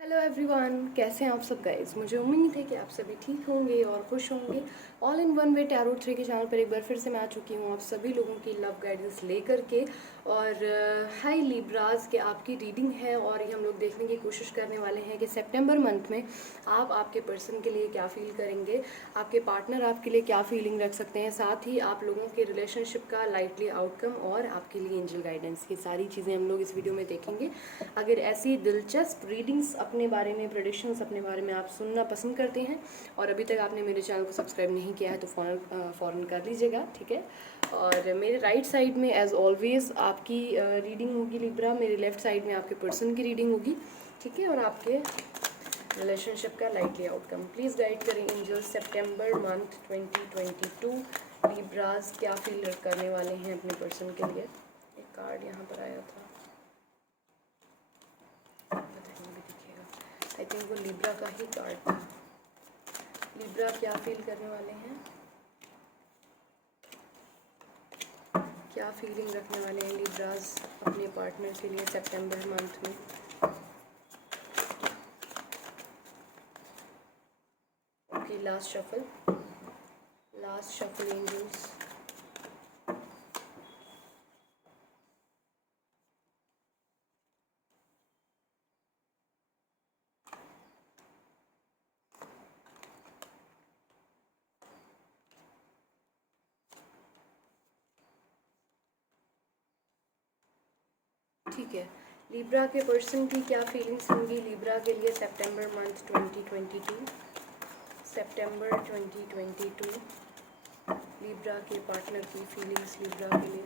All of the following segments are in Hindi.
हेलो एवरीवन, कैसे हैं आप सब गाइस। मुझे उम्मीद है कि आप सभी ठीक होंगे और खुश होंगे। All in one way tarot three के चैनल पर एक बार फिर से मैं आ चुकी हूँ आप सभी लोगों की लव गाइडेंस लेकर के। और हाई लिब्राज के आपकी रीडिंग है और ये हम लोग देखने की कोशिश करने वाले हैं कि सितंबर मंथ में आप आपके पर्सन के लिए क्या फील करेंगे, आपके पार्टनर आपके लिए क्या फीलिंग रख सकते हैं, साथ ही आप लोगों के रिलेशनशिप का लाइटली आउटकम और आपके लिए एंजल गाइडेंस, ये सारी चीज़ें हम लोग इस वीडियो में देखेंगे। अगर ऐसी दिलचस्प रीडिंग्स अपने बारे में, प्रेडिक्शंस अपने बारे में आप सुनना पसंद करते हैं और अभी तक आपने मेरे चैनल को सब्सक्राइब नहीं किया है तो फ़ौरन कर लीजिएगा, ठीक है। और मेरे राइट साइड में एज ऑलवेज आपकी रीडिंग होगी लिब्रा, मेरे लेफ्ट साइड में आपके पर्सन की रीडिंग होगी, ठीक है, और आपके रिलेशनशिप का लाइटली आउटकम। प्लीज़ गाइड करें एंजल सितंबर मंथ 2022 लिब्राज क्या फील करने वाले हैं अपने पर्सन के लिए। एक कार्ड यहाँ पर आया था, आई थिंक वो लिब्रा का ही कार्ड था। लिब्रा क्या फील करने वाले हैं, क्या फीलिंग रखने वाले हैं लिब्राज अपने पार्टनर के लिए सितंबर मंथ में। Okay, last shuffle angels. ठीक है, लिब्रा के पर्सन की क्या फीलिंग्स होंगी लिब्रा के लिए सितंबर मंथ 2022। सितंबर 2022 लिब्रा के पार्टनर की फीलिंग्स लिब्रा के लिए।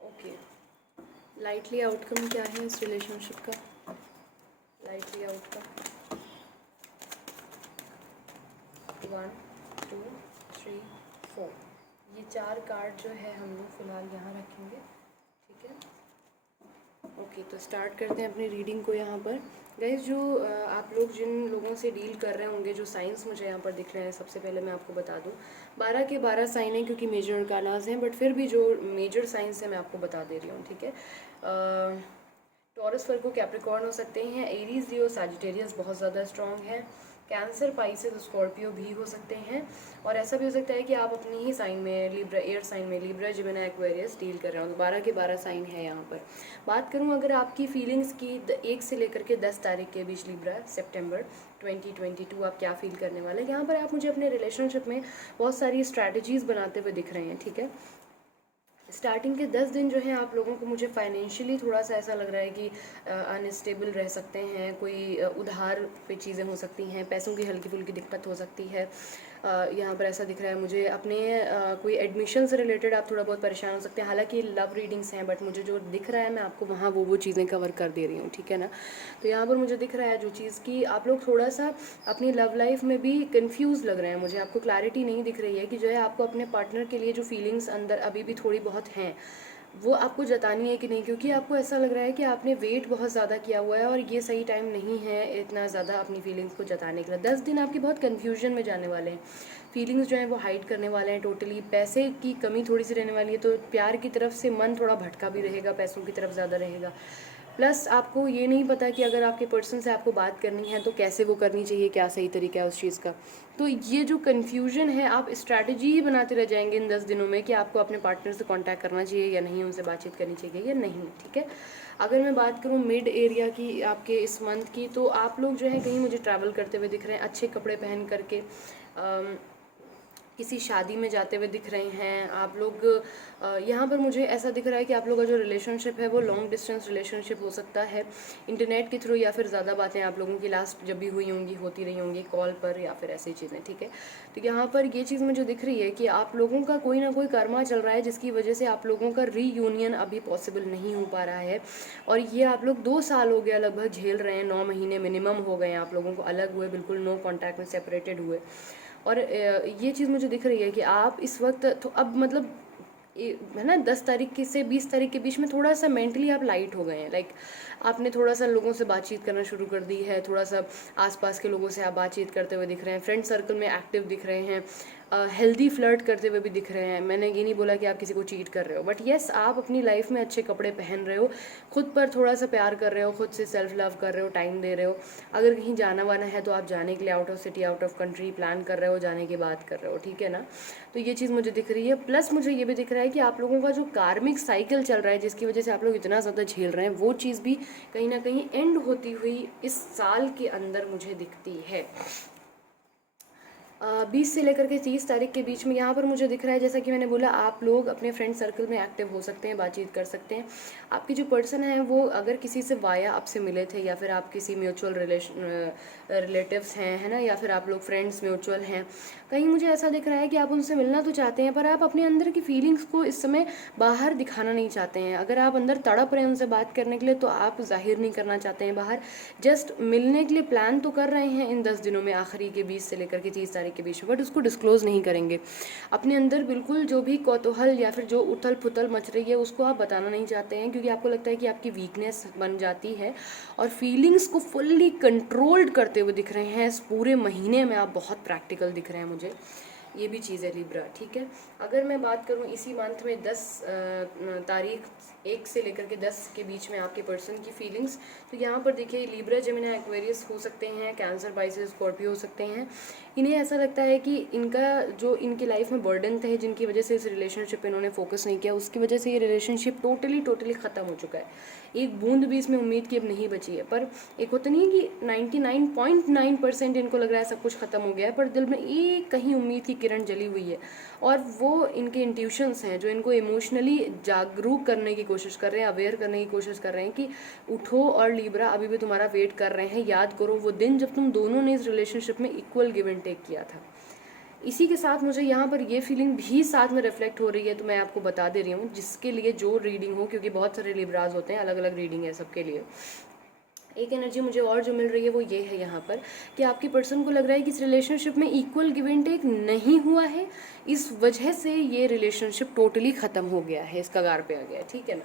ओके, लाइटली आउटकम क्या है इस रिलेशनशिप का, लाइटली आउटकम 1 2 3 4। ये 4 कार्ड जो है हम लोग फ़िलहाल यहाँ रखेंगे, ठीक है। ओके, तो स्टार्ट करते हैं अपनी रीडिंग को। यहाँ पर गाइस जो आप लोग जिन लोगों से डील कर रहे होंगे, जो साइंस मुझे यहाँ पर दिख रहे हैं, सबसे पहले मैं आपको बता दूँ 12 के 12 साइन हैं क्योंकि मेजर अरकानाज हैं, बट फिर भी जो मेजर साइंस है मैं आपको बता दे रही हूँ, ठीक है। टॉरस, वर्गो, कैप्रिकॉर्न हो सकते हैं, एरीज, लियो, सैजिटेरियस बहुत ज़्यादा स्ट्रॉन्ग है, कैंसर, पाइसेस, स्कॉर्पियो भी हो सकते हैं, और ऐसा भी हो सकता है कि आप अपने ही साइन में लिब्रा, एयर साइन में लिब्रा, जिमिनी, एक्वेरियस डील कर रहे हो। तो 12 के 12 साइन है यहाँ पर। बात करूँ अगर आपकी फीलिंग्स की 1 से लेकर के 10 तारीख के बीच लिब्रा सितंबर 2022 आप क्या फील करने वाले हैं। यहाँ पर आप मुझे अपने रिलेशनशिप में बहुत सारी स्ट्रैटेजीज़ बनाते हुए दिख रहे हैं, ठीक है। स्टार्टिंग के 10 दिन जो है आप लोगों को मुझे फाइनेंशियली थोड़ा सा ऐसा लग रहा है कि अनस्टेबल रह सकते हैं, कोई उधार पे चीज़ें हो सकती हैं, पैसों की हल्की फुल्की दिक्कत हो सकती है। यहाँ पर ऐसा दिख रहा है मुझे अपने कोई एडमिशन से रिलेटेड आप थोड़ा बहुत परेशान हो सकते हैं। हालांकि लव रीडिंग्स हैं, बट मुझे जो दिख रहा है मैं आपको वहाँ वो चीज़ें कवर कर दे रही हूँ, ठीक है ना। तो यहाँ पर मुझे दिख रहा है जो चीज़ कि आप लोग थोड़ा सा अपनी लव लाइफ में भी कंफ्यूज लग रहे हैं, मुझे आपको क्लैरिटी नहीं दिख रही है कि जो है आपको अपने पार्टनर के लिए जो फीलिंग्स अंदर अभी भी थोड़ी बहुत हैं वो आपको जतानी है कि नहीं, क्योंकि आपको ऐसा लग रहा है कि आपने वेट बहुत ज़्यादा किया हुआ है और ये सही टाइम नहीं है इतना ज़्यादा अपनी फीलिंग्स को जताने के लिए। 10 दिन आपके बहुत कन्फ्यूजन में जाने वाले हैं, फीलिंग्स जो हैं वो हाइड करने वाले हैं टोटली। पैसे की कमी थोड़ी सी रहने वाली है, तो प्यार की तरफ से मन थोड़ा भटका भी रहेगा, पैसों की तरफ ज़्यादा रहेगा। प्लस आपको ये नहीं पता कि अगर आपके पर्सन से आपको बात करनी है तो कैसे वो करनी चाहिए, क्या सही तरीका है उस चीज़ का। तो ये जो कन्फ्यूजन है, आप स्ट्रैटेजी ही बनाते रह जाएंगे इन 10 दिनों में कि आपको अपने पार्टनर से कांटेक्ट करना चाहिए या नहीं, उनसे बातचीत करनी चाहिए या नहीं, ठीक है। अगर मैं बात करूँ मिड एरिया की आपके इस मंथ की, तो आप लोग जो है कहीं मुझे ट्रैवल करते हुए दिख रहे हैं, अच्छे कपड़े पहन करके किसी शादी में जाते हुए दिख रहे हैं आप लोग। यहाँ पर मुझे ऐसा दिख रहा है कि आप लोगों का जो रिलेशनशिप है वो लॉन्ग डिस्टेंस रिलेशनशिप हो सकता है, इंटरनेट के थ्रू, या फिर ज़्यादा बातें आप लोगों की लास्ट जब भी हुई होंगी, होती रही होंगी कॉल पर या फिर ऐसी चीज़ें, ठीक है। तो यहाँ पर ये चीज़ मुझे दिख रही है कि आप लोगों का कोई ना कोई कर्मा चल रहा है जिसकी वजह से आप लोगों का रीयूनियन अभी पॉसिबल नहीं हो पा रहा है, और ये आप लोग 2 साल हो गया लगभग झेल रहे हैं, 9 महीने मिनिमम हो गए हैं आप लोगों को अलग हुए, बिल्कुल नो कॉन्टैक्ट में सेपरेटेड हुए। और ये चीज़ मुझे दिख रही है कि आप इस वक्त तो अब मतलब है ना 10 तारीख से 20 तारीख के बीच में थोड़ा सा मेंटली आप लाइट हो गए हैं। लाइक आपने थोड़ा सा लोगों से बातचीत करना शुरू कर दी है, थोड़ा सा आसपास के लोगों से आप बातचीत करते हुए दिख रहे हैं, फ्रेंड सर्कल में एक्टिव दिख रहे हैं, हेल्दी फ्लर्ट करते हुए भी दिख रहे हैं। मैंने ये नहीं बोला कि आप किसी को चीट कर रहे हो, बट येस आप अपनी लाइफ में अच्छे कपड़े पहन रहे हो, खुद पर थोड़ा सा प्यार कर रहे हो, खुद से सेल्फ लव कर रहे हो, टाइम दे रहे हो। अगर कहीं जाना वाना है तो आप जाने के लिए out of city, out of country plan कर रहे हो, जाने की बात कर रहे हो, ठीक है ना। तो ये चीज़ मुझे दिख रही है। प्लस मुझे ये भी दिख रहा है कि आप लोगों का जो कार्मिक साइकिल चल रहा है, जिसकी वजह से आप लोग इतना ज़्यादा झेल रहे हैं, वो चीज़ भी कहीं ना कहीं एंड होती हुई इस साल के अंदर मुझे दिखती है। 20 से लेकर के 30 तारीख के बीच में यहाँ पर मुझे दिख रहा है, जैसा कि मैंने बोला, आप लोग अपने फ्रेंड सर्कल में एक्टिव हो सकते हैं, बातचीत कर सकते हैं। आपकी जो पर्सन है वो अगर किसी से वाया आपसे मिले थे, या फिर आप किसी म्यूचुअल रिलेटिव्स हैं, है ना, या फिर आप लोग फ्रेंड्स म्यूचुअल हैं, कहीं मुझे ऐसा दिख रहा है कि आप उनसे मिलना तो चाहते हैं, पर आप अपने अंदर की फीलिंग्स को इस समय बाहर दिखाना नहीं चाहते हैं। अगर आप अंदर तड़प रहे हैं उनसे बात करने के लिए, तो आप जाहिर नहीं करना चाहते हैं बाहर, जस्ट मिलने के लिए प्लान तो कर रहे हैं इन 10 दिनों में, आखिरी के 20 से लेकर के 30 तारीख के बीच में, बट उसको डिस्क्लोज नहीं करेंगे। अपने अंदर बिल्कुल जो भी कौतूहल या फिर जो उथल पुथल मच रही है उसको आप बताना नहीं चाहते हैं, क्योंकि आपको लगता है कि आपकी वीकनेस बन जाती है, और फीलिंग्स को फुल्ली कंट्रोल्ड करते हुए दिख रहे हैं। इस पूरे महीने में आप बहुत प्रैक्टिकल दिख रहे हैं मुझे, ये भी चीज़ है लिब्रा, ठीक है। अगर मैं बात करूँ इसी मंथ में 10 तारीख 1 से लेकर के 10 के बीच में आपके पर्सन की फीलिंग्स, तो यहाँ पर देखिए लिब्रा, जेमिनी, एक्वेरियस हो सकते हैं, कैंसर, पाइसेस, स्कॉर्पियो हो सकते हैं। इन्हें ऐसा लगता है कि इनका जो इनकी लाइफ में बर्डन थे, जिनकी वजह से इस रिलेशनशिप पे इन्होंने फोकस नहीं किया, उसकी वजह से ये रिलेशनशिप टोटली ख़त्म हो चुका है। एक बूंद भी इसमें उम्मीद की अब नहीं बची है। पर एक होता नहीं है कि 99.9% इनको लग रहा है सब कुछ ख़त्म हो गया है, पर दिल में एक कहीं उम्मीद की किरण जली हुई है, और वो इनके इंट्यूशंस हैं जो इनको इमोशनली जागरूक करने की कोशिश कर रहे हैं, अवेयर करने की कोशिश कर रहे हैं कि उठो, और लिब्रा अभी भी तुम्हारा वेट कर रहे हैं, याद करो वो दिन जब तुम दोनों ने इस रिलेशनशिप में इक्वल गिव एंड टेक किया था। इसी के साथ मुझे यहाँ पर ये फीलिंग भी साथ में रिफ्लेक्ट हो रही है, तो मैं आपको बता दे रही हूँ, जिसके लिए जो रीडिंग हो, क्योंकि बहुत सारे लिब्राज होते हैं, अलग अलग रीडिंग है सबके लिए। एक एनर्जी मुझे और जो मिल रही है वो ये है यहाँ पर कि आपकी पर्सन को लग रहा है कि इस रिलेशनशिप में इक्वल गिव एंड टेक नहीं हुआ है, इस वजह से ये रिलेशनशिप टोटली ख़त्म हो गया है, इस कगार पे आ गया है, ठीक है ना।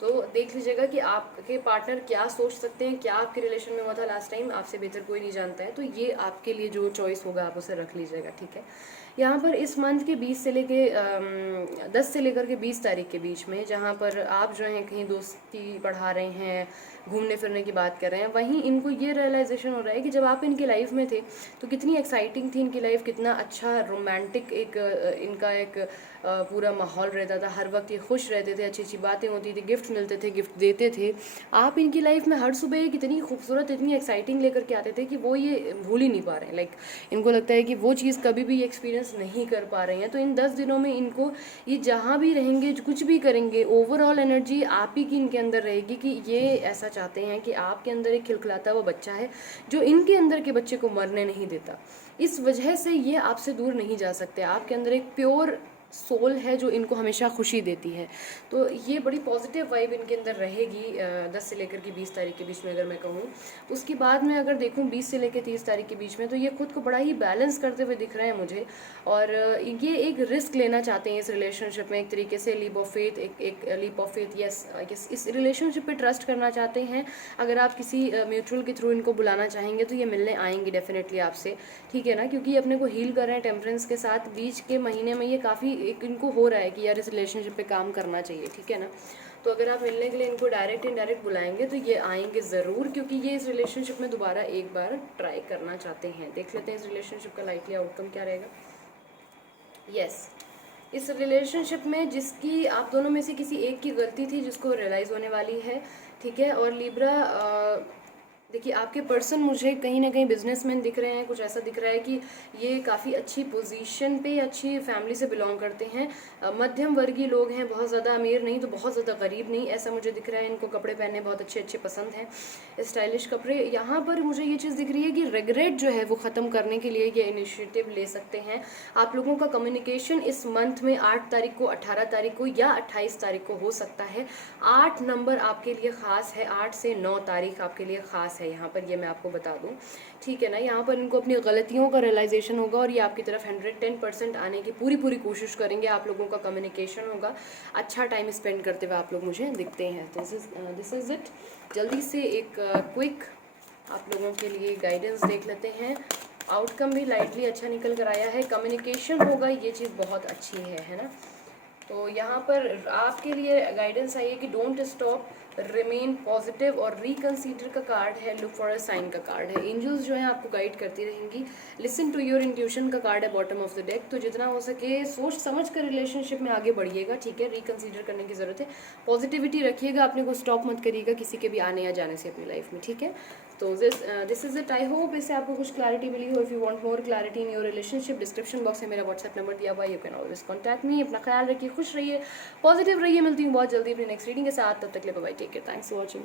तो देख लीजिएगा कि आपके पार्टनर क्या सोच सकते हैं, क्या आपके रिलेशन में हुआ था लास्ट टाइम, आपसे बेहतर कोई नहीं जानता है। तो ये आपके लिए जो चॉइस होगा आप उसे रख लीजिएगा, ठीक है। यहाँ पर इस मंथ के 10 से लेकर के 20 तारीख के बीच में, जहाँ पर आप जो हैं कहीं दोस्ती बढ़ा रहे हैं, घूमने फिरने की बात कर रहे हैं, वहीं इनको ये रियलाइजेशन हो रहा है कि जब आप इनकी लाइफ में थे तो कितनी एक्साइटिंग थी इनकी लाइफ, कितना अच्छा रोमांटिक एक इनका एक पूरा माहौल रहता था, हर वक्त ये खुश रहते थे, अच्छी अच्छी बातें होती थी, गिफ्ट मिलते थे, गिफ्ट देते थे। आप इनकी लाइफ में हर सुबह एक इतनी खूबसूरत, इतनी एक्साइटिंग लेकर के आते थे कि वो ये भूल ही नहीं पा रहे हैं। लाइक इनको लगता है कि वो चीज़ कभी भी एक्सपीरियंस नहीं कर पा रहे हैं। तो इन 10 दिनों में इनको ये जहाँ भी रहेंगे, कुछ भी करेंगे, ओवरऑल एनर्जी आप ही की इनके अंदर रहेगी कि ये ऐसा चाहते हैं कि आपके अंदर एक खिलखिलाता हुआ बच्चा है जो इनके अंदर के बच्चे को मरने नहीं देता। इस वजह से ये आपसे दूर नहीं जा सकते। आपके अंदर एक प्योर सोल है जो इनको हमेशा खुशी देती है। तो ये बड़ी पॉजिटिव वाइब इनके अंदर रहेगी 10 से लेकर के 20 तारीख के बीच में, अगर मैं कहूँ। उसके बाद में अगर देखूँ 20 से लेकर 30 तारीख के बीच में, तो ये खुद को बड़ा ही बैलेंस करते हुए दिख रहे हैं मुझे, और ये एक रिस्क लेना चाहते हैं इस रिलेशनशिप में, एक तरीके से लीप ऑफ फेथ, एक लीप ऑफ फेथ, यस, इस रिलेशनशिप पे ट्रस्ट करना चाहते हैं। अगर आप किसी म्यूचुअल के थ्रू इनको बुलाना चाहेंगे तो ये मिलने आएंगे डेफिनेटली आपसे, ठीक है ना, क्योंकि अपने को हील कर रहे हैं टेम्परेंस के साथ। बीच के महीने में ये काफ़ी एक इनको हो रहा है कि यार इस रिलेशनशिप पे काम करना चाहिए, ठीक है ना। तो अगर आप मिलने के लिए इनको डायरेक्ट इनडायरेक्ट बुलाएंगे तो ये आएंगे ज़रूर, क्योंकि ये इस रिलेशनशिप में दोबारा एक बार ट्राई करना चाहते हैं। देख लेते हैं इस रिलेशनशिप का लाइटली आउटकम क्या रहेगा। यस, इस रिलेशनशिप में जिसकी आप दोनों में से किसी एक की गलती थी जिसको रियलाइज़ होने वाली है, ठीक है। और लिब्रा देखिए आपके पर्सन मुझे कहीं ना कहीं बिजनेसमैन दिख रहे हैं। कुछ ऐसा दिख रहा है कि ये काफ़ी अच्छी पोजीशन पे, अच्छी फैमिली से बिलोंग करते हैं, मध्यम वर्गीय लोग हैं, बहुत ज़्यादा अमीर नहीं तो बहुत ज़्यादा गरीब नहीं, ऐसा मुझे दिख रहा है। इनको कपड़े पहनने बहुत अच्छे अच्छे पसंद हैं, स्टाइलिश कपड़े। यहाँ पर मुझे ये चीज़ दिख रही है कि रिग्रेट जो है वो ख़त्म करने के लिए ये इनिशिएटिव ले सकते हैं। आप लोगों का कम्युनिकेशन इस मंथ में 8 तारीख को, 18 तारीख को या 28 तारीख को हो सकता है। 8 नंबर आपके लिए ख़ास है, 8 से 9 तारीख आपके लिए ख़ास है। है यहाँ पर, ये मैं आपको बता दूँ, ठीक है ना। यहाँ पर इनको अपनी गलतियों का रियलाइजेशन होगा और ये आपकी तरफ 110% आने की पूरी पूरी कोशिश करेंगे। आप लोगों का कम्युनिकेशन होगा, अच्छा टाइम स्पेंड करते हुए आप लोग मुझे दिखते हैं। तो दिस इज़ इट। जल्दी से एक क्विक आप लोगों के लिए गाइडेंस देख लेते हैं। आउटकम भी लाइटली अच्छा निकल कर आया है, कम्युनिकेशन होगा, ये चीज़ बहुत अच्छी है ना। तो यहाँ पर आपके लिए गाइडेंस आई है कि डोंट स्टॉप, रिमेन पॉजिटिव, और रिकंसीडर का कार्ड है, लुक फॉर अ साइन का कार्ड है। एंजल्स जो है आपको गाइड करती रहेंगी। लिसन टू योर इंट्यूशन का कार्ड है बॉटम ऑफ द डेक। तो जितना हो सके सोच समझ कर रिलेशनशिप में आगे बढ़िएगा, ठीक है। रिकंसीडर करने की ज़रूरत है, पॉजिटिविटी रखिएगा, अपने को स्टॉप मत करिएगा किसी के भी आने या जाने से अपनी लाइफ में, ठीक है। तो this is it. I hope इससे आपको कुछ क्लैरिटी मिली हो। If you want more clarity in your relationship, description box में मेरा व्हाट्सएप नंबर दिया हुआ है, you can always contact me. अपना ख्याल रखिए, खुश रहिए, पॉजिटिव रहिए। मिलती हूँ बहुत जल्दी अपनी नेक्स्ट रीडिंग के साथ, तब तक के लिए bye, take care, thanks for watching.